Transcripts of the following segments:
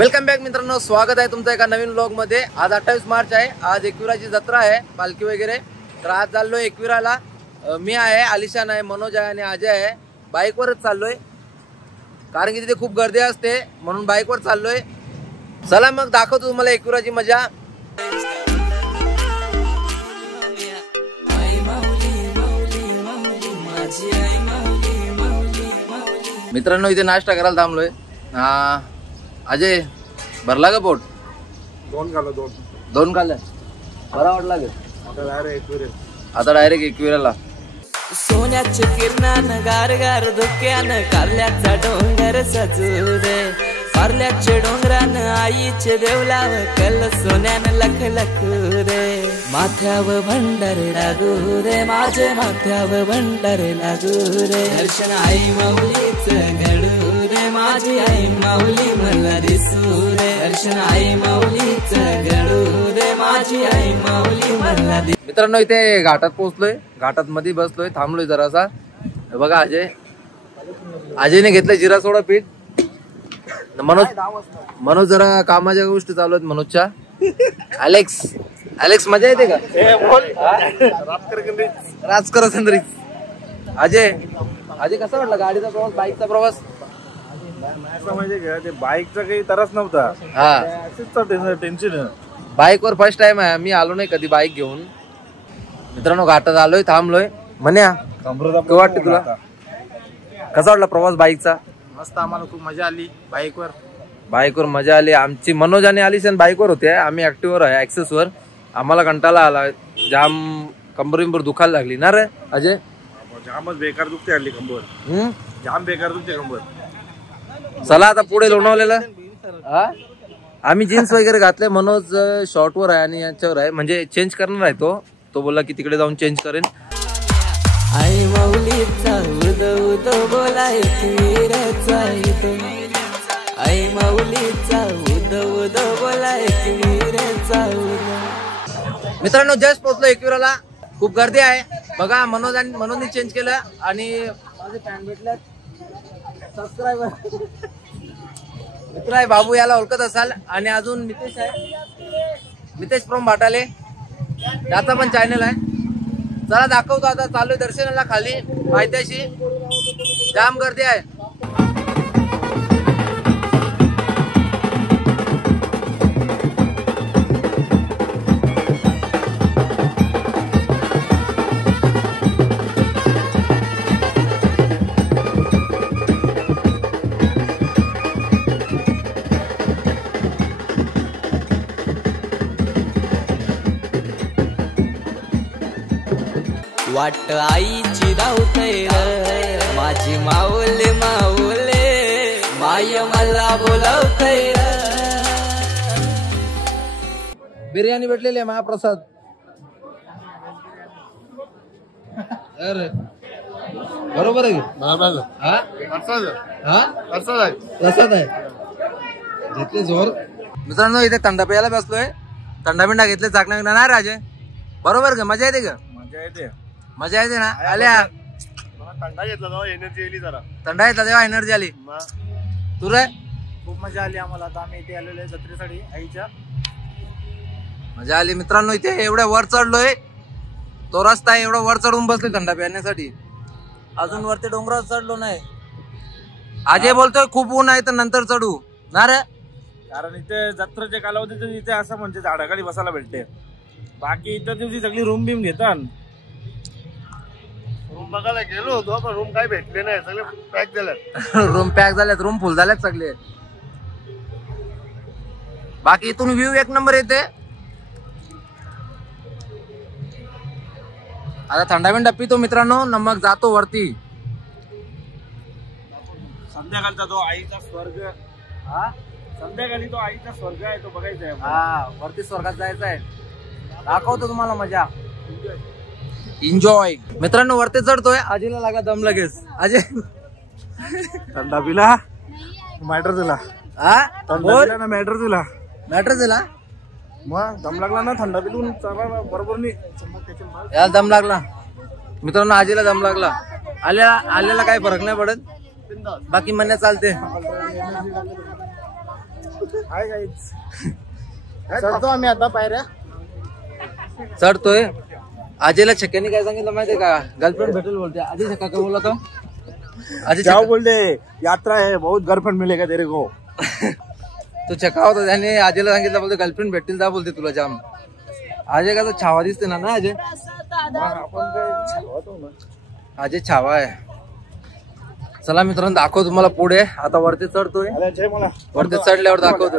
Welcome back मित्रांनो, स्वागत आहे तुमचं एका नवीन व्लॉग मध्ये। आज 28 मार्च आहे, आज एकविराची जत्रा आहे, पालखी वगैरे। तर आज चाललोय एकविराला। मी आहे, आलिशान आहे, मनोज आहे आणि अजय आहे। बाईकवरच चाललोय कारण की तिथे खूप गर्दी असते, म्हणून बाईकवर चाललोय। चला मग दाखवतो तुम्हाला एकविराची मजा। मित्रांनो इथे नाश्ता करायला थांबलोय। अजय भरला का पोट? दोन खाल्लं बरा वाटला गे? आता डायरेक्ट एकविराला। सोन्याचे किरणानं गार गार धुक्यानं काल्याचा डोंगर सजू रे, पार्ल्याचे डोंगरानं आईचे देवलाव कल सोन्यानं लख लख रे, माथ्यावर भंडारे लागू रे, माझे माथ्यावर भंडारे लागू रे, दर्शन आई माऊलीचं घडू रे, माझी आई माऊली मला दिसू रे, दर्शन आई माऊलीचं घडू रे, माझी आई माऊली मला दिसू। मित्रांनो इथे घाटात पोहोचलोय, घाटात मध्ये बसलोय, थांबलोय जरासा। बघा अजयने घेतलं जिरा सोडा पीठ। मनोज जरा कामाच्या गोष्टी चालू आहेत मनोजच्या। अलेक्स मजा येते का? राजकर अजय कसा वाटला गाडीचा प्रवास, बाईकचा प्रवास? ते बाईकचा काही तरच नव्हता। हा टेन्शन बाईकवर फर्स्ट टाइम आहे, मी आलो नाही कधी बाईक घेऊन। मित्रांनो घाटात आलोय, थांबलोय। म्हण्या काय वाटतं तुला, कसा वाटला प्रवास बाईकचा? मस्त, आम्हाला खूप मजा आली बाईकवर मजा आली। आमची मनोज आणि आलिशान बाईकवर होते, आम्ही ऍक्टिव्हवर आहे, ऍक्सेस वर। आम्हाला कंटाळा आला, जाम कंबर दुखायला लागली ना रे अजय? जामच बेकार दुखते हल्ली कंबर, जाम बेकार दुखते कंबर। चला आता पुढे लोणावलेला। आम्ही जीन्स वगैरे घातले, मनोज शॉर्ट वर आहे आणि यांच्यावर आहे, म्हणजे चेंज करणार आहे। तो बोला की तिकडे जाऊन चेंज करेन। आई माऊलीचा उद बोला एकविराचा इथं, आई माऊलीचा उद बोला एकविराचा उद। मित्रांनो जस्ट पोहोचलो एकविराला, खूप गर्दी आहे बघा। मनोजने चेंज केलं आणि माझे फॅन भेटले सबस्क्रायबर। मित्र आहे बाबू, याला ओळखत असाल। आणि अजून मितेश आहे, मितेश फ्रॉम भाटाले, त्याचा पण चॅनल आहे। चला दाखवतो, आता चालू दर्शनाला खाली पायथ्याशी, जाम गर्दी आहे। वाट आईची धावतय र, माझी माऊले माय मला बोलावतय र। बिर्याणी भेटलेली आहे, महाप्रसाद। अरे बरोबर आहे, प्रसाद आहे, घेतले जोर। मित्रांनो इथे थंडा प्यायला बसलोय, थंडा बिंडा घेतले, चाकणा नाही राजे? बरोबर का? मजा येते का? मजा येते ना? आल्या थंडा घेतला, एनर्जी आली जरा। थंडा घेतला तेव्हा एनर्जी आली। तू रे? खूप मजा आली आम्हाला। आता आम्ही इथे आलेलो आहे जत्रेसाठी आईच्या, मजा आली। मित्रांनो इथे एवढ्या वर चढलोय, तो रस्ता आहे, एवढा वर चढून बसलोय थंडा पिण्यासाठी। अजून वरती डोंगरावर चढलो नाही। अजय बोलतोय खूप ऊन आहे तर नंतर चढू ना रे, कारण इथे जत्रेच्या कालावधीत इथे असं म्हणजे झाडाखाली बसायला भेटते। बाकी इतर दिवशी सगळी रूम बिम घेतात। रूम बघायला गेलो होतो पण रूम काही भेटले नाही, सगळे पॅक झाल्यात। रूम पॅक झाल्यात, रूम फुल झाल्यात सगळे। बाकी इथून व्ह्यू एक नंबर येते। आता थंडा बिंडा पितो मित्रांनो, मग जातो वरती। संध्याकाळचा तो आईचा स्वर्ग, संध्याकाळी तो आईचा स्वर्ग आहे, तो बघायचा आहे। हा, वरती स्वर्गात जायचं आहे, दाखवतो तुम्हाला मजा, एन्जॉय। मित्रांनो वरती चढतोय, आजीला लागला दम लगेच। अजय थंडा पिला, मॅटर तुला? मॅटर दिला, मग दम लागला ना, थंडा पिलून बरोबर नाही, याला दम लागला। मित्रांनो आजीला दम लागला, आलेला काही फरक नाही पडत, बाकी म्हणण्या चालते। Hi guys. चढतो आम्ही आता पायऱ्या. चढतोय. आजीला छक्क्याने काय सांगितलं माहितीये का? गर्लफ्रेंड भेटेल बोलते. आजी छक्का काय बोला तो? आजी क्या बोलते? यात्रा है, बहुत गर्लफ्रेंड मिलेगा तेरे को. तो छक्का होता त्याने आजीला सांगितलं बोलते गर्लफ्रेंड भेटतील जा बोलते तुला जाम. अजय का तो छावा दिसते ना अजय. अजय छावा आहे. चला मित्रांनो दाखव तुम्हाला पुढे. आता वरती चढतोय. वरती चढल्यावर दाखवतो.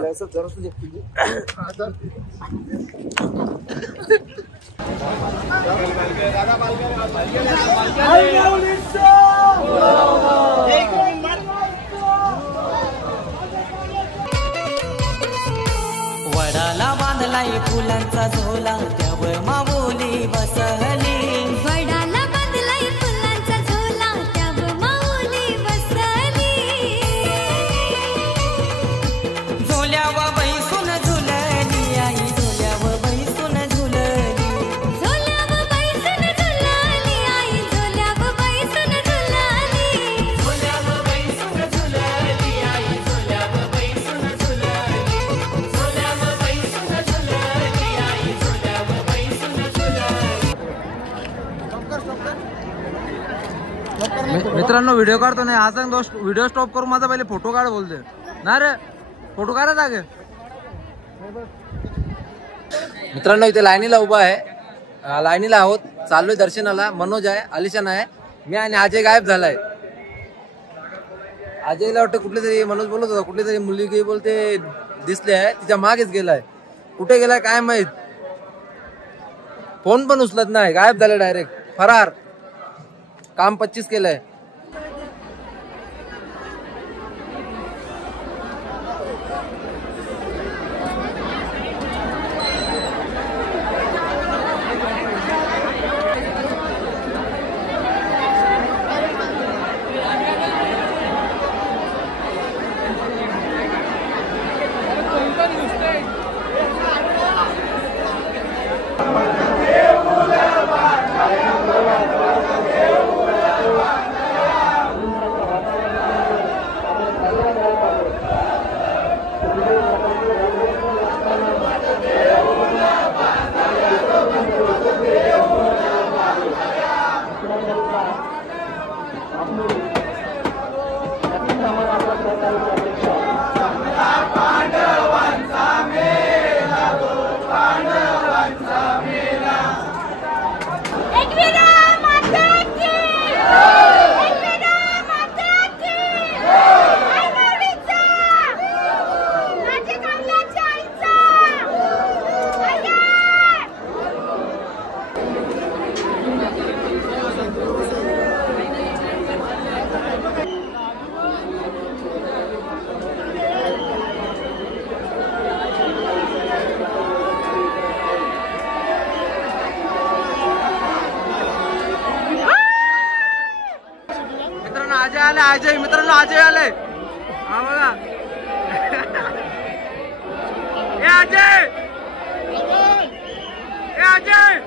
वडाला बांधलाय फुलांचा झोला त्यावर माऊली बसली. वडाला बांधलाय फुलांचा झोला त्यावर माऊली बसली. झोल्यावर बैसून झुलली आई झोल्यावर बैसून झुलली. झोल्यावर बैसून झुलली आई झोल्यावर बैसून झुलली. झोल्यावर बैसून झुलली आई झोल्यावर बैसून झुलली. झोल्यावर बैसून झुलली आई झोल्यावर बैसून झुलली. मित्रांनो व्हिडिओ काढतो नाही. हा सांग व्हिडिओ स्टॉप करून माझा पहिले फोटो काढ बोलते ना रे. फोटो काढा जागे. मित्रांनो इथे लाईनीला उभा आहे. लाईनीला आहोत. चाललोय दर्शनाला. मनोज आहे, आलिशान आहे, मी आणि अजय गायब झालाय. अजयला वाटतं कुठले तरी मनोज बोलत होता कुठली तरी मुलगी बोलते दिसली आहे. तिच्या मागेच गेलाय. कुठे गेलाय काय माहित. फोन पण उचलत नाही. गायब झाले डायरेक्ट फरार. काम 25 केलंय. अजय मित्रांनो अजय आले. हा बघा ए अजय ए अजय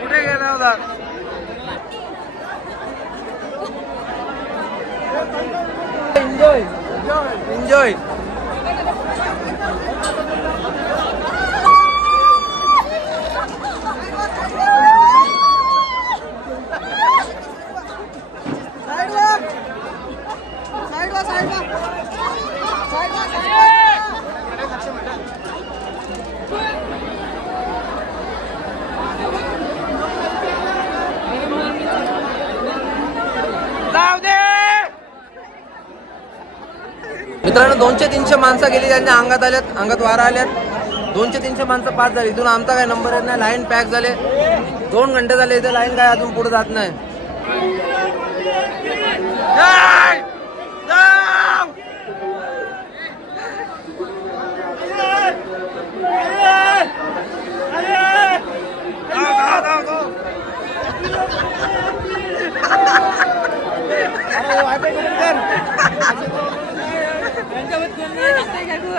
कुठे गेला होता. Enjoy enjoy. मित्रांनो 200-300 माणसं गेली. त्यांच्या अंगात आल्यात. अंगात वारा आल्यात. 200-300 माणसं पास झाली. इथून आमचा काय नंबर येत नाही. लाईन पॅक झाले. 2 घंटे झाले इथे लाईन काय अजून पुढे जात नाही.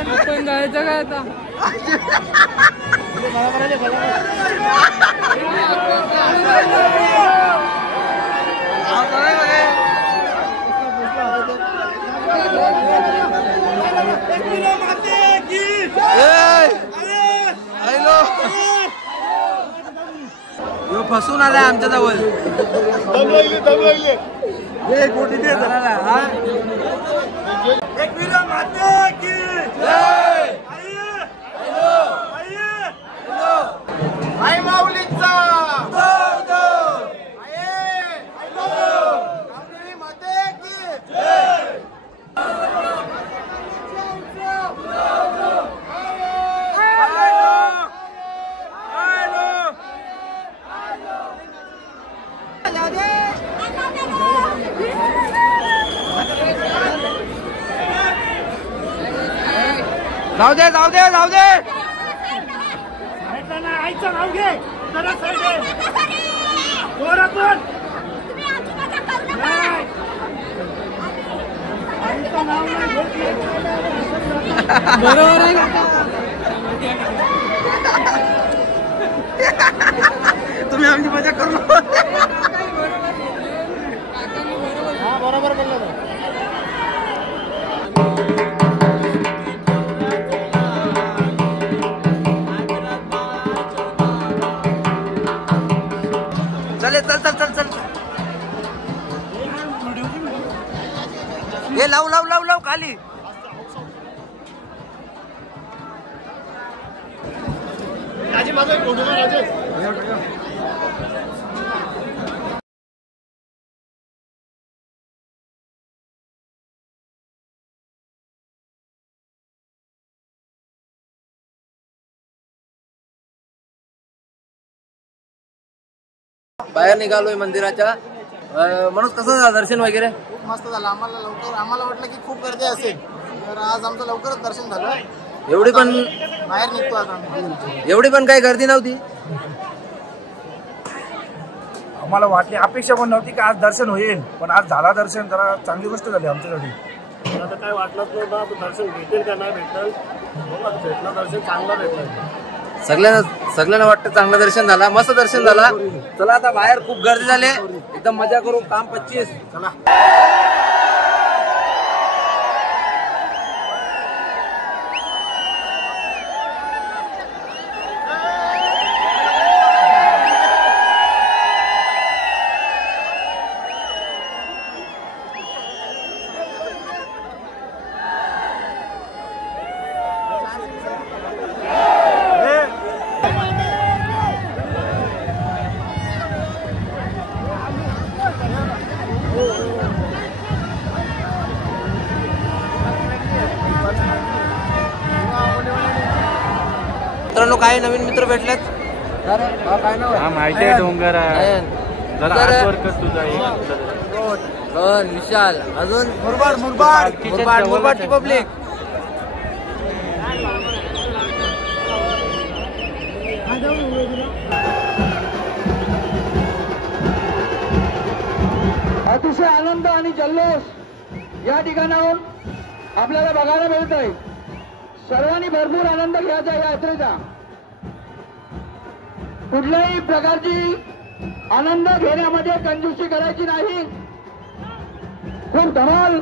आपण जायचं काय आता. फसून आलाय आमच्या जवळ. एकविरा माते की जय. आई माऊलीचा माते की जय. जाऊ दे जाऊ दे जाऊ दे. आईचं नाव घे जरा साईड आहे. जोरातून बरोबर आहे. तुम्ही आमची मजा करू. बरोबर बोलला. चल चल चल चल. हे लाव लाव लाव लाव खाली. बाहेर निघालोय मंदिराच्या. म्हणून कसं झालं दर्शन वगैरे? खूप मस्त झालं. आम्हाला वाटलं की खूप गर्दी असेल, तर आज आमचं लवकरच दर्शन झालं. एवढी पण बाहेर निघतो आता आम्ही. एवढी पण काही गर्दी नव्हती. आम्हाला वाटली, अपेक्षा पण नव्हती की आज दर्शन होईल, पण आज झाला दर्शन. जरा चांगली गोष्ट झाली आमच्यासाठी. आता काय वाटलंच नव्हतं दर्शन भेटेल का नाही भेटेल. भेटलं दर्शन चांगलं भेटलं. सगळ्यांना वाटतं चांगलं दर्शन झाला, मस्त दर्शन झाला. चला आता बाहेर खूप गर्दी झाली, एकदम मजा करू. काम 25. चला. मित्रांनो काही नवीन मित्र भेटलेत. काय नाव आहे? माहिती आहे डोंगर विशाल. अजून मुरबाड पब्लिक. अतिशय आनंद आणि जल्लोष या ठिकाणाहून आपल्याला बघायला मिळत आहे. सर्वांनी भरपूर आनंद घ्यायचा या यात्रेचा. कुठल्याही प्रकारची आनंद घेण्यामध्ये कंजूसी करायची नाही. खूप धमाल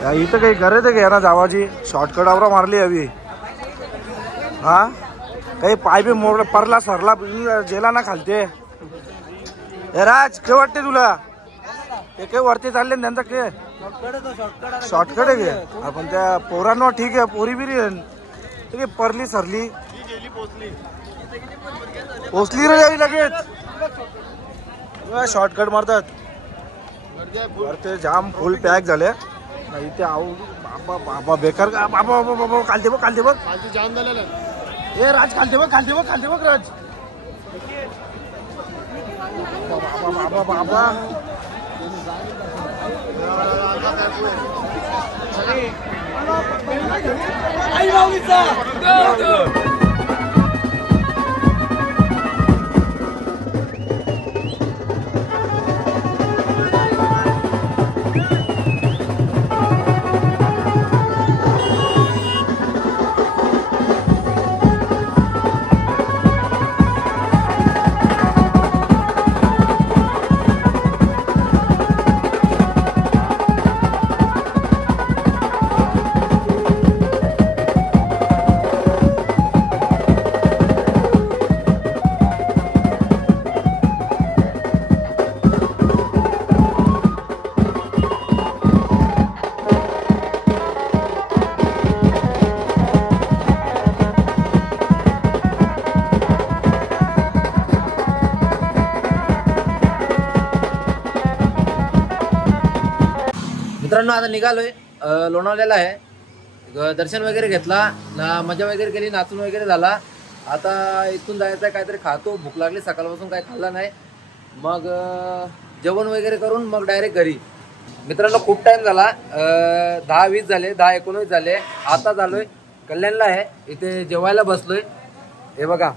इथं काही गरज आहे का ना जावाची? शॉर्टकट आवरा मारली हवी हा. काही पाय बी मोड परला सरला जेला ना खालते. ए राज काय वाटते तुला? ते काही वरती चालले ना त्यांचा काय शॉर्टकट आहे का? आपण त्या पोरांवर ठीक आहे, पोरी बिरी ते परली सरली पोचली रे यावी लगेच. शॉर्टकट मारतात वरते जाम फुल पॅक झाले. इथे आऊ बाबा बाबा बेकार बाबा बाबा बाबा खालते बघ खालते बघ. जाम झालेलं ए राज खालते बघ खालते बघ खालते बघ राज. बाबा बाबा बाबा मित्रांनो आता निघालोय लोणावळ्याला आहे. दर्शन वगैरे घेतला ना, मजा वगैरे केली, नाचून वगैरे झाला. आता इथून जायचं आहे, काहीतरी खातो, भूक लागली, सकाळपासून काही खाल्ला नाही. मग जेवण वगैरे करून मग डायरेक्ट घरी. मित्रांनो खूप टाइम झाला, 10-20 झाले, 10-19 झाले. आता झालोय कल्याणला आहे, इथे जेवायला बसलोय. हे बघा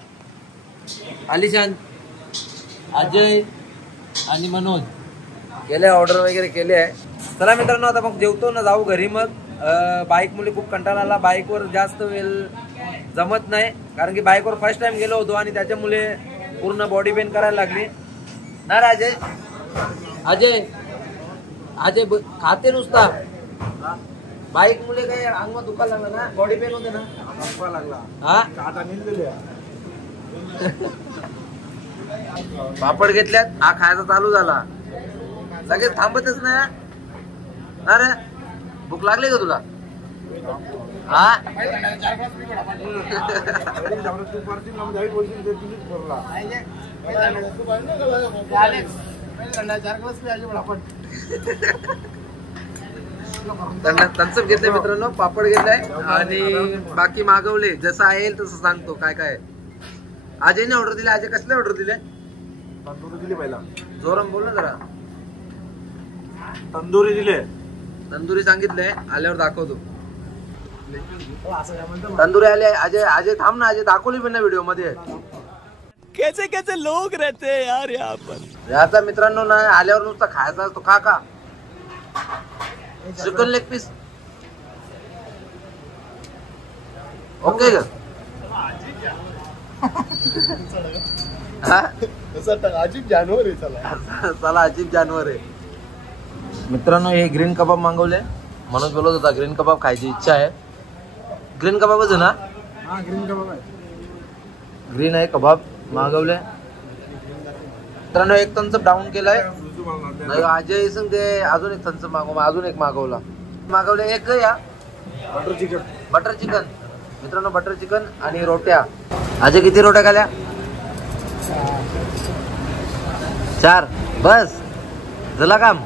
आलिशान, अजय आणि मनोज केले, ऑर्डर वगैरे केले आहे. चला मित्रांनो आता मग जेवतो ना, जाऊ घरी. मग बाईक मुळे खूप कंटाळा आला. बाईकवर जास्त वेळ जमत नाही, कारण की बाईकवर फर्स्ट टाइम गेलो होतो आणि त्याच्यामुळे पूर्ण बॉडी पेन करायला लागली ना रे अजय. अजय अजय खाते नुसता, बाईक मुळे काही अंगात दुखायला लागला ना, बॉडी पेन होते ना लागला. हा पापड घेतल्यात, हा खायचा चालू झाला, लगेच थांबतच नाही ना रे. भूक लागली का तुला? हा थम्सअप घेतले मित्रांनो, पापड घेतलाय आणि बाकी मागवले. जसं आहे तसं सांगतो काय काय. अजयने ऑर्डर दिले. अजय कसले ऑर्डर दिले? तंदुरी दिली पहिला, जोराम बोल ना जरा. तंदुरी दिले, तंदुरी सांगितले, आल्यावर दाखवतो. तंदुरी आले. अजय अजय थांब ना, अजय दाखवली पण ना व्हिडिओ मध्ये. कैसे कैसे लोग रहते हैं यार यहाँ पर. याचा मित्रांनो ना आल्यावर नुसता खायचा असतो. खा का चिकन लेग पीस. ओके का? अजीब जानवर आहे. चला अजीब जानवर आहे. मित्रांनो हे ग्रीन कबाब मागवले. मनोज बोलत होता ग्रीन कबाब खायची इच्छा आहे. ग्रीन कबाबच आहे ना? ग्रीन कबाब आहे. ग्रीन आहे कबाब मागवले. मित्रांनो एक थम्सअप डाऊन केलाय. नाही अजय संग ते अजून एक थम्सअप मागव, अजून एक मागवले. एक या बटर चिकन. मित्रांनो बटर चिकन आणि रोट्या. अजय किती रोट्या खाल्या? 4 बस झाला काम.